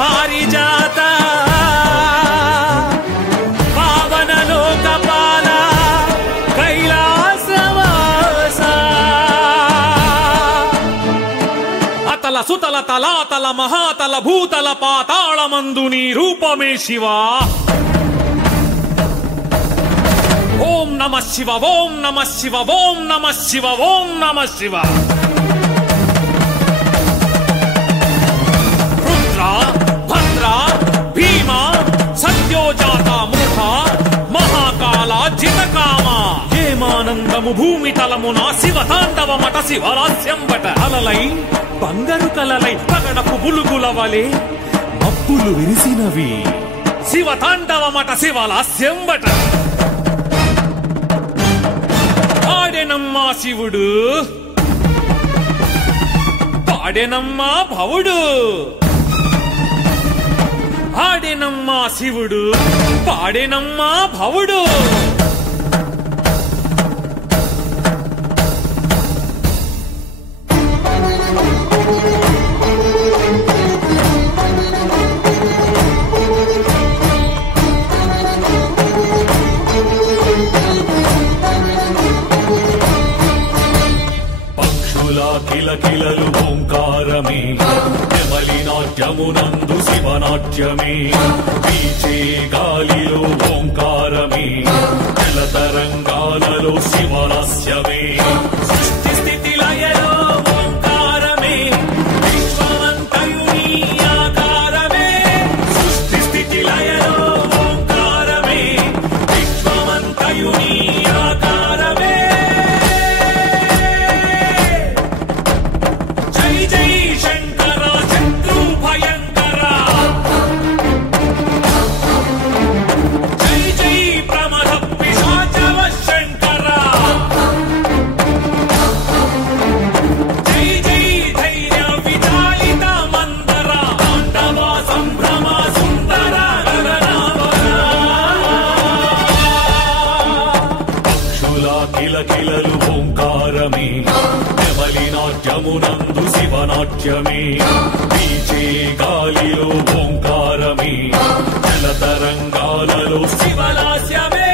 పారిజాత పావన లోకపాల కైలాసవాస అతల సుతల తలాతల మహాతల భూతల పాతాళమందు నీ రూపమే శివా. ఓం నమ శివ ఓం నమ శివ ఓం నమ శివ ఓం నమ శివ. రుద్ర భద్ర భీమ సత్యోజాత మూఢ మహాకాల జితకామ హేమానందము భూమి తలమున శివ తాండవమట శివరాస్యంబట. అలలై బంగారు కలలై పగడపు బులుగుల వలె మబ్బులు విరిసినవి శివ తాండవమట శివలాస్యంబట. ఆడెనమ్మా శివుడు పాడెనమ్మా భవుడు. ఆడెనమ్మా శివుడు పాడెనమ్మా భవుడు. కిలకిలలు ఓంకారమే నెమలినాట్యమునందు శివనాట్యమే. వీచే గాలిలో ఓంకారమే జలతరంగాలలో శివలాస్యమే. సృష్టి స్థితి లయలో ఓంకారమే విశ్వమంతయు నీ ఆకారమే. సృష్టి స్థితి లయలో ఓంకారమే విశ్వమంతయు నీ ఆకారమే. కిలకిలలు ఓంకారమే నెమలినాట్యమునందు శివనాట్యమే. వీచే గాలిలో ఓంకారమే జలతరంగాలలో శివలాస్యమే.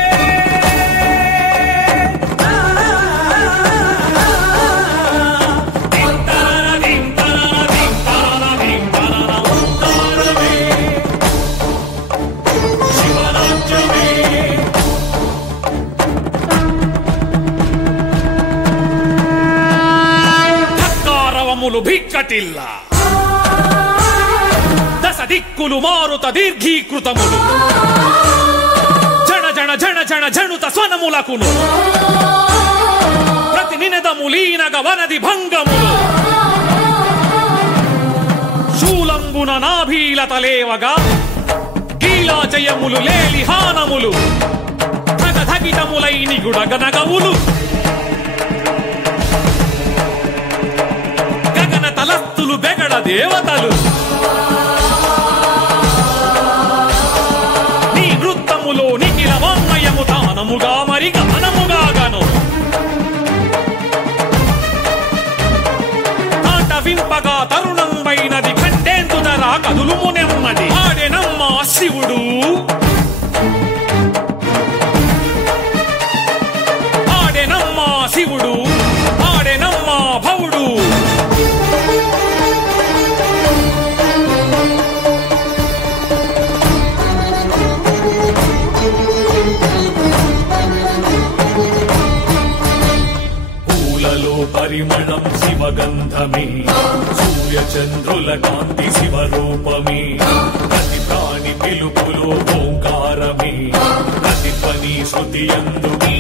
భిక్కటిల్ల దశ దిక్కులు మారుత దీర్ఘీకృతములు జణ జణ జణ జణ జణుత స్వనములకును ప్రతి నినదములీనగ వనది భంగములు. శూలంబున నాభీలతలేవగా గీలాజయములు లేలిహానములు ధగధగితములై నిగుడగనగవులు. తలస్తులు బెగడ దేవతలు నీ నృత్తములో నిఖిల వాంగ్మయము తానముగా మరి గమనముగాగను. తాటవింపగా తరుణంబైనది కంటేందుదరా కదులుము నెమ్మది. ఆడెనమ్మా శివుడు ఆడెనమ్మా శివుడు ఆడెనమ్మా భవుడు. పరిమళం శివగంధమే సూర్యచంద్రుల కాంతి శివరూపమే. ప్రతి ప్రాణి పిలుపులో ఓంకారమే ప్రతి పని శృతి యందు నీ